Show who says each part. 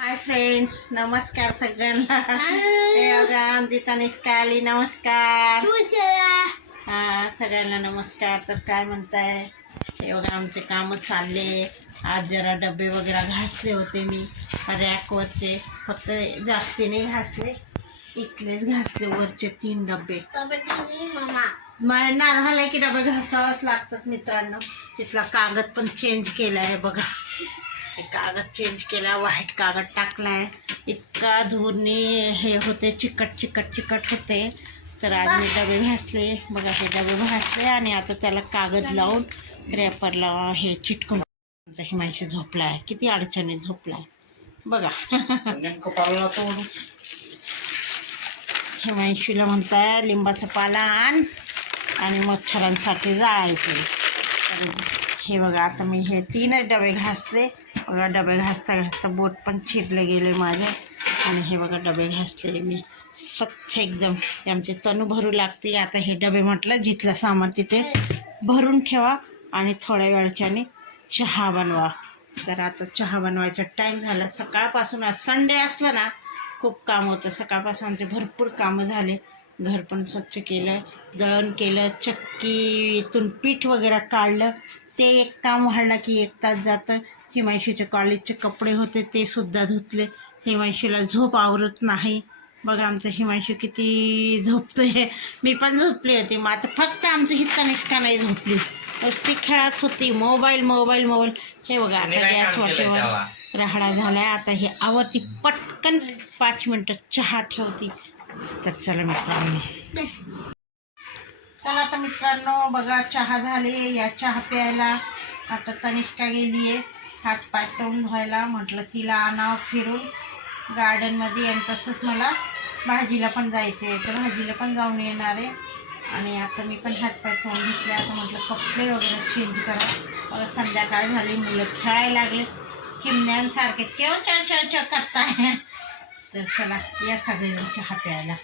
Speaker 1: Hi friends नमस्कार सगळ्यांना. तनिष्का आली नमस्कार. हा सगळ्यांना नमस्कार. तर काय म्हणताय? हे बघा आमचे कामं चालले. आज जरा डबे वगैरे घासले होते मी. रॅकवरचे. फक्त जास्ती नाही घासले. इथलेच घासले वरचे तीन डबे. मला ना झालंय की डबे घासावंच लागतात मित्रांनो. तिथला कागद पण चेंज केला आहे बघा. हे कागद चेंज केला व्हाईट कागद टाकलाय. इतका धुरणे हे होते चिकट चिकट चिकट होते. तर आज मी डबे घासले. बघा हे डबे घासले आणि आता त्याला कागद लावून रॅपरला हे चिटकून हिमांशी झोपलाय. किती अडचणी झोपलाय. बघा. हिमांशीला म्हणताय लिंबाचा पाला आण आणि मच्छरांसाठी जाळायचे. हे बघा आता मी हे तीनच डबे घासले. बघा डबे घासता घासता बोट पण चिरले गेले माझे. आणि हे बघा डबे घासले मी. स्वच्छ एकदम. आमचे तणू भरू लागते आता हे डबे म्हटलं जिथलं सामान तिथे भरून ठेवा आणि थोड्या वेळच्याने चहा बनवा. तर आता चहा बनवायचा टाईम झाला. सकाळपासून आज संडे असला ना खूप काम होतं. सकाळपासून आमचे भरपूर कामं झाले. घर पण स्वच्छ केलं दळण केलं चक्कीतून पीठ वगैरे काढलं. ते एक काम वाढलं की एक तास जातं. हिमांशीचे कॉलेजचे कपडे होते ते सुद्धा धुतले. हिमांशीला झोप आवरत नाही. बघा आमचं हिमांशी किती झोपतोय. मी पण झोपली होती. मग आता फक्त आमचं ही तनिष्का नाही झोपली. नुसती खेळत होती. Mobile mobile mobile. हे बघा आता गॅस वाटेवर राहडा झालाय. आता हे आवरती पटकन पाच मिनटं चहा ठेवती. तर चला मित्रांनो. चला आता मित्रांनो बघा चहा झाले. या चहा प्यायला आता तनिष्का गेली आहे हात पाय तोंड धुवायला म्हटलं तिला आणावं फिरून. गार्डनमध्ये आणि तसंच मला भाजीला पण जायचं आहे. तर भाजीला पण जाऊन येणार आहे. आणि आता मी पण हात पाय तोंड घेतले आता म्हटलं कपडे वगैरे चेंज करा. संध्याकाळ झाली. मुलं खेळायला लागले. चिमण्यांसारखे चेव चव चव चव करताय. तर चला या सगळ्यांनी चहा प्यायला